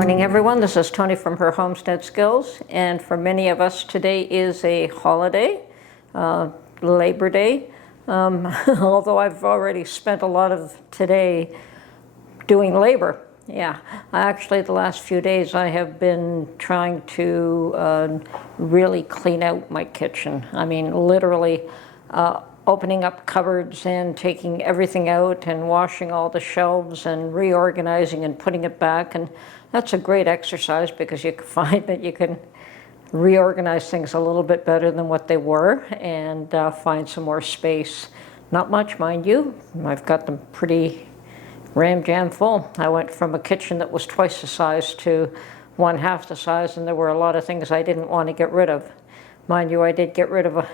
morning, everyone. This is Tony from her Homestead Skills, and for many of us today is a holiday, Labor Day. Although I've already spent a lot of today doing labor. Yeah, actually the last few days I have been trying to really clean out my kitchen. I mean, literally opening up cupboards and taking everything out and washing all the shelves and reorganizing and putting it back. And that's a great exercise because you can find that you can reorganize things a little bit better than what they were and find some more space. Not much, mind you. I've got them pretty ram-jam full. I went from a kitchen that was twice the size to 1/2 the size, and there were a lot of things I didn't want to get rid of. Mind you, I did get rid of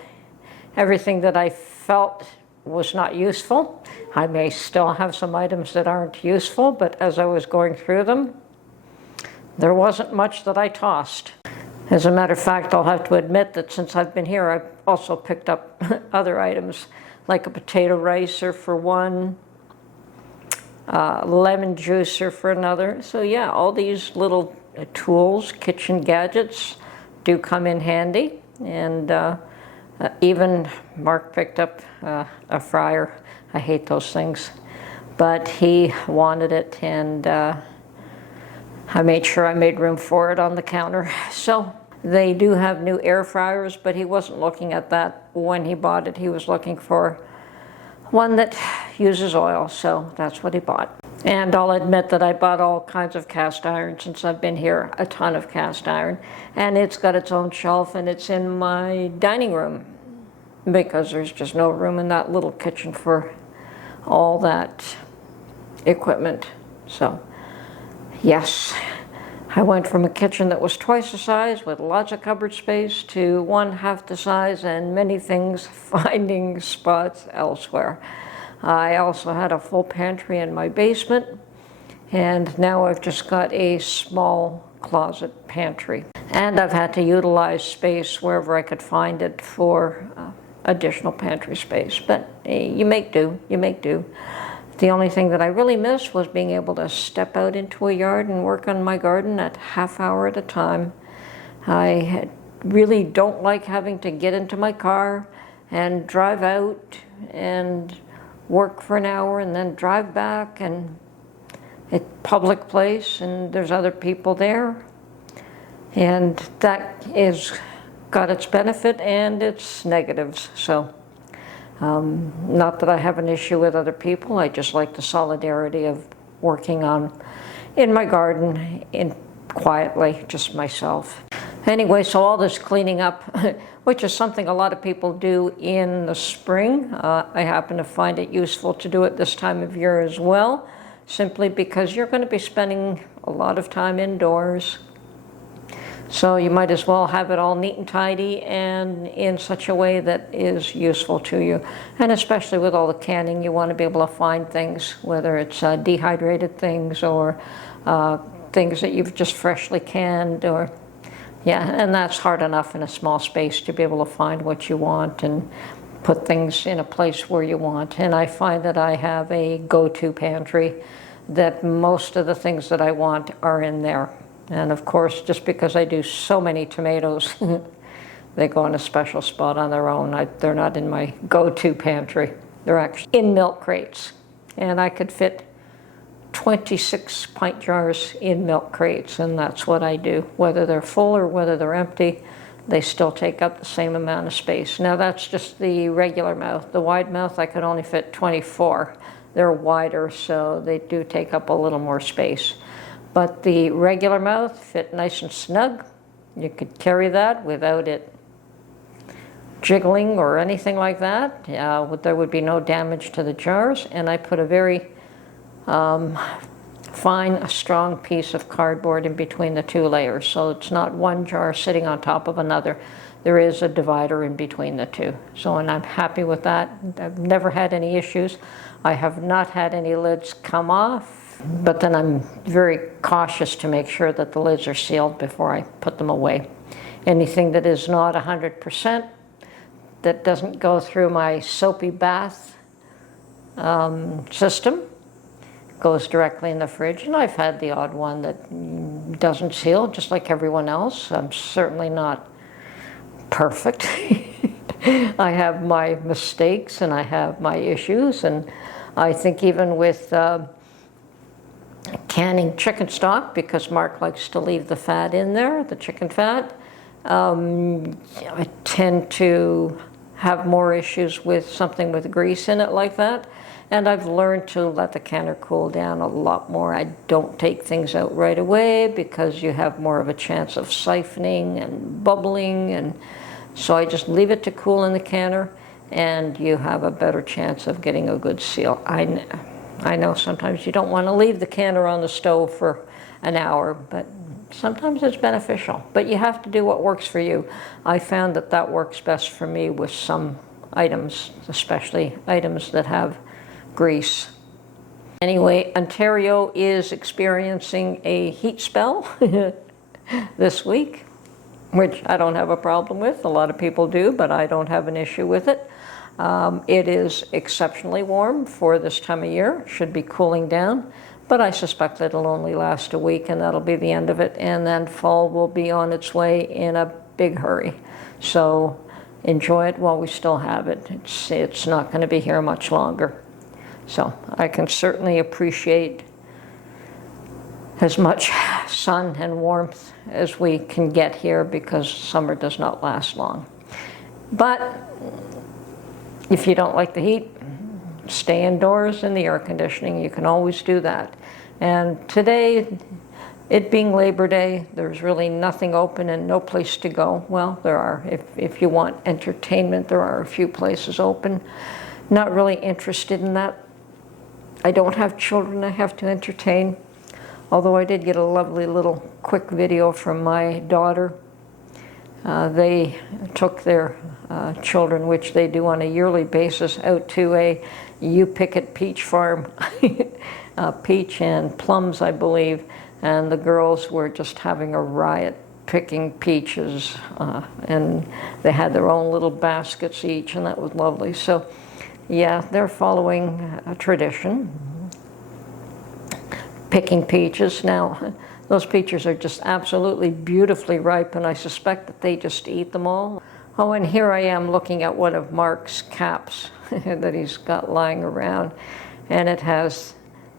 everything that I felt was not useful. I may still have some items that aren't useful, but as I was going through them, there wasn't much that I tossed. As a matter of fact, I'll have to admit that since I've been here, I've also picked up other items, like a potato ricer for one, lemon juicer for another. So yeah, all these little tools, kitchen gadgets, do come in handy. And even Mark picked up a fryer. I hate those things, but he wanted it, and I made sure I made room for it on the counter. So they do have new air fryers, but he wasn't looking at that when he bought it. He was looking for one that uses oil, so that's what he bought. And I'll admit that I bought all kinds of cast iron since I've been here, a ton of cast iron. And it's got its own shelf, and it's in my dining room because there's just no room in that little kitchen for all that equipment. So yes, I went from a kitchen that was twice the size with lots of cupboard space to 1/2 the size and many things finding spots elsewhere. I also had a full pantry in my basement, and now I've just got a small closet pantry. And I've had to utilize space wherever I could find it for additional pantry space. But you make do, you make do. The only thing that I really missed was being able to step out into a yard and work on my garden at half hour at a time. I really don't like having to get into my car and drive out and work for an hour and then drive back, and a public place and there's other people there. And that is got its benefit and its negatives. So not that I have an issue with other people, I just like the solidarity of working in my garden quietly, just myself. Anyway, so all this cleaning up, which is something a lot of people do in the spring. I happen to find it useful to do it this time of year as well, simply because you're going to be spending a lot of time indoors. So you might as well have it all neat and tidy and in such a way that is useful to you. And especially with all the canning, you want to be able to find things, whether it's dehydrated things or things that you've just freshly canned, or yeah, and that's hard enough in a small space to be able to find what you want and put things in a place where you want. And I find that I have a go-to pantry that most of the things that I want are in there. And of course, just because I do so many tomatoes, they go in a special spot on their own. They're not in my go-to pantry. They're actually in milk crates. And I could fit 26 pint jars in milk crates, and that's what I do. Whether they're full or whether they're empty, they still take up the same amount of space. Now that's just the regular mouth. The wide mouth, I could only fit 24. They're wider, so they do take up a little more space. But the regular mouth fit nice and snug. You could carry that without it jiggling or anything like that. There would be no damage to the jars. And I put a very fine, strong piece of cardboard in between the two layers. So it's not one jar sitting on top of another. There is a divider in between the two. So, and I'm happy with that. I've never had any issues. I have not had any lids come off. But then I'm very cautious to make sure that the lids are sealed before I put them away. Anything that is not 100%, that doesn't go through my soapy bath system, goes directly in the fridge. And I've had the odd one that doesn't seal, just like everyone else. I'm certainly not perfect. I have my mistakes and I have my issues, and I think even with canning chicken stock, because Mark likes to leave the fat in there, the chicken fat, I tend to have more issues with something with grease in it like that. And I've learned to let the canner cool down a lot more. I don't take things out right away because you have more of a chance of siphoning and bubbling, and so I just leave it to cool in the canner, and you have a better chance of getting a good seal. I know sometimes you don't want to leave the canner on the stove for an hour, but sometimes it's beneficial. But you have to do what works for you. I found that that works best for me with some items, especially items that have grease. Anyway, Ontario is experiencing a heat spell this week, which I don't have a problem with. A lot of people do, but I don't have an issue with it. It is exceptionally warm for this time of year. It should be cooling down, but I suspect it'll only last a week, and that'll be the end of it, and then fall will be on its way in a big hurry. So enjoy it while we still have it. It's not going to be here much longer. So I can certainly appreciate as much sun and warmth as we can get here, because summer does not last long. But if you don't like the heat, stay indoors in the air conditioning. You can always do that. And today, it being Labor Day, there's really nothing open and no place to go. Well, there are. If you want entertainment, there are a few places open. Not really interested in that. I don't have children I have to entertain, although I did get a lovely little quick video from my daughter. They took their children, which they do on a yearly basis, out to a You Pick It peach farm, peach and plums, I believe, and the girls were just having a riot picking peaches, and they had their own little baskets each, and that was lovely. So yeah, they're following a tradition, picking peaches. Now, those peaches are just absolutely beautifully ripe, and I suspect that they just eat them all. Oh, and here I am looking at one of Mark's caps that he's got lying around, and it has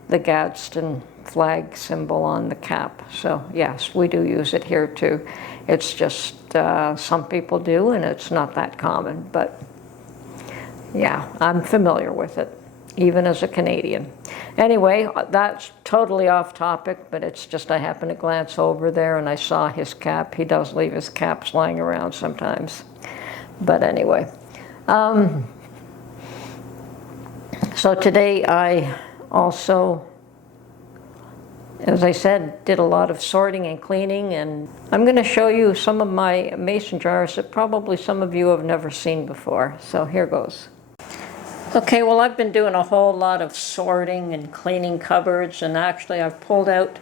the Gadsden flag symbol on the cap. So yes, we do use it here too. It's just some people do, and it's not that common, but yeah, I'm familiar with it, even as a Canadian. Anyway, that's totally off topic, but it's just I happened to glance over there and I saw his cap. He does leave his caps lying around sometimes. But anyway, so today I also, as I said, did a lot of sorting and cleaning, and I'm going to show you some of my mason jars that probably some of you have never seen before. So here goes. Okay, well, I've been doing a whole lot of sorting and cleaning cupboards, and actually I've pulled out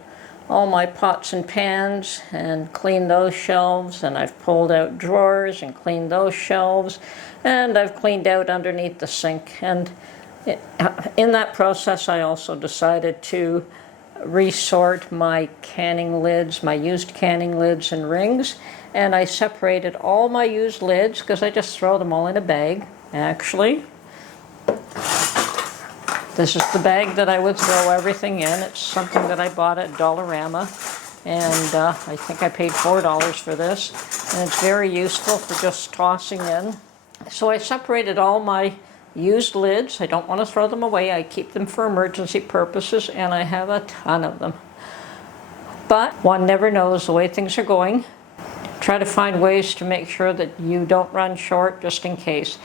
all my pots and pans and cleaned those shelves, and I've pulled out drawers and cleaned those shelves, and I've cleaned out underneath the sink. And in that process, I also decided to resort my canning lids, my used canning lids and rings, and I separated all my used lids because I just throw them all in a bag, actually. This is the bag that I would throw everything in. It's something that I bought at Dollarama, and I think I paid $4 for this, and it's very useful for just tossing in. So I separated all my used lids. I don't want to throw them away. I keep them for emergency purposes, and I have a ton of them. But one never knows the way things are going. Try to find ways to make sure that you don't run short just in case.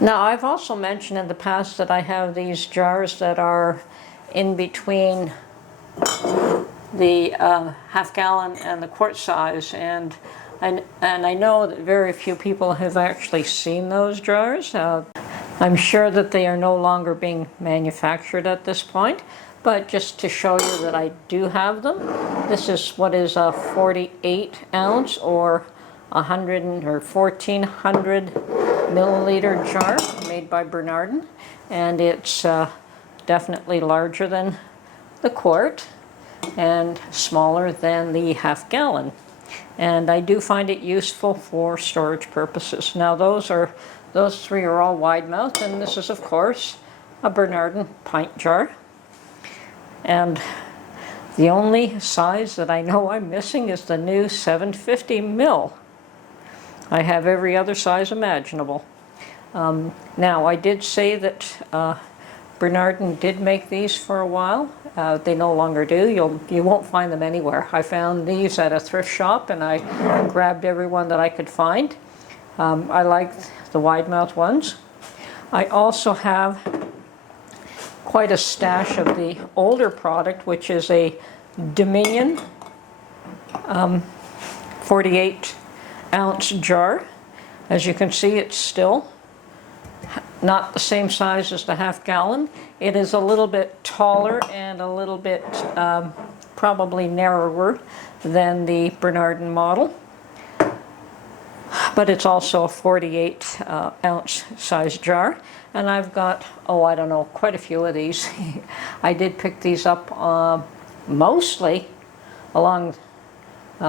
Now, I've also mentioned in the past that I have these jars that are in between the half gallon and the quart size, and I know that very few people have actually seen those jars. I'm sure that they are no longer being manufactured at this point, but just to show you that I do have them, this is what is a 48 ounce or 1400 milliliter jar made by Bernardin, and it's definitely larger than the quart and smaller than the half-gallon. And I do find it useful for storage purposes. Now those three are all wide mouth, and this is of course a Bernardin pint jar. And the only size that I know I'm missing is the new 750 ml. I have every other size imaginable. Now I did say that Bernardin did make these for a while. They no longer do. You won't find them anywhere. I found these at a thrift shop and I grabbed every one that I could find. I like the wide mouth ones. I also have quite a stash of the older product, which is a Dominion 48 ounce jar. As you can see, it's still not the same size as the half-gallon. It is a little bit taller and a little bit probably narrower than the Bernardin model. But it's also a 48 ounce size jar. And I've got, oh, I don't know, quite a few of these. I did pick these up mostly along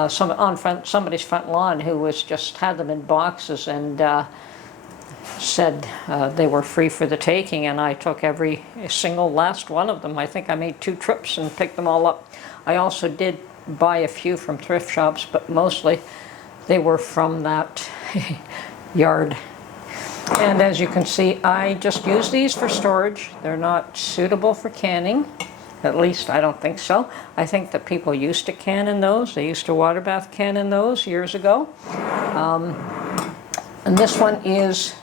somebody's front lawn who was just had them in boxes and said they were free for the taking, and I took every single last one of them. I think I made 2 trips and picked them all up. I also did buy a few from thrift shops, but mostly they were from that yard. And as you can see, I just use these for storage. They're not suitable for canning. At least I don't think so. I think that people used to can in those. They used to water bath can in those years ago. And this one is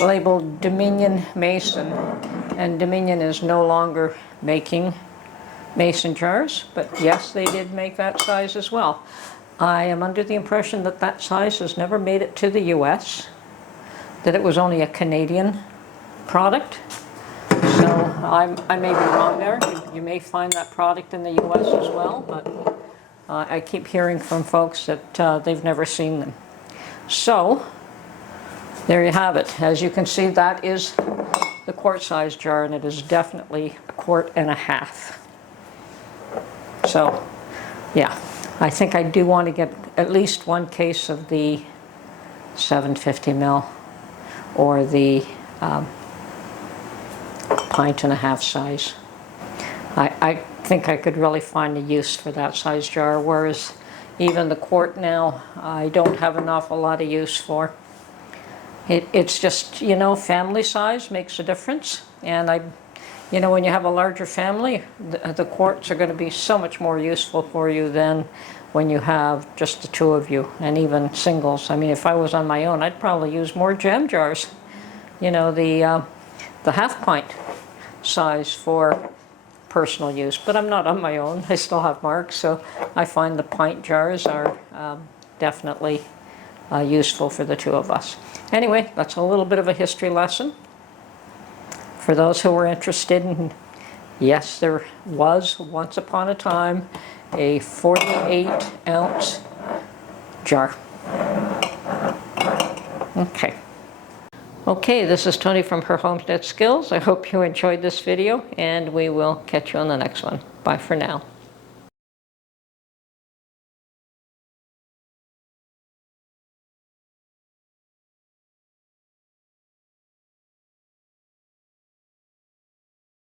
labeled Dominion Mason, and Dominion is no longer making mason jars, but yes, they did make that size as well. I am under the impression that that size has never made it to the US, that it was only a Canadian product. So I may be wrong there. You may find that product in the US as well, but I keep hearing from folks that they've never seen them. So there you have it. As you can see, that is the quart size jar, and it is definitely a quart and a half. So yeah, I think I do want to get at least one case of the 750 ml or the pint and a half size. I think I could really find a use for that size jar, whereas even the quart now I don't have an awful lot of use for. It's just, you know, family size makes a difference, and you know, when you have a larger family, the quarts are going to be so much more useful for you than when you have just the 2 of you, and even singles. I mean, if I was on my own, I'd probably use more jam jars. You know, the half pint size for personal use, but I'm not on my own. I still have Mark, so I find the pint jars are definitely useful for the 2 of us. Anyway, that's a little bit of a history lesson. For those who were interested in, yes, there was once upon a time a 48 ounce jar. Okay. Okay, this is Tony from Her Homestead Skills. I hope you enjoyed this video, and we will catch you on the next one. Bye for now.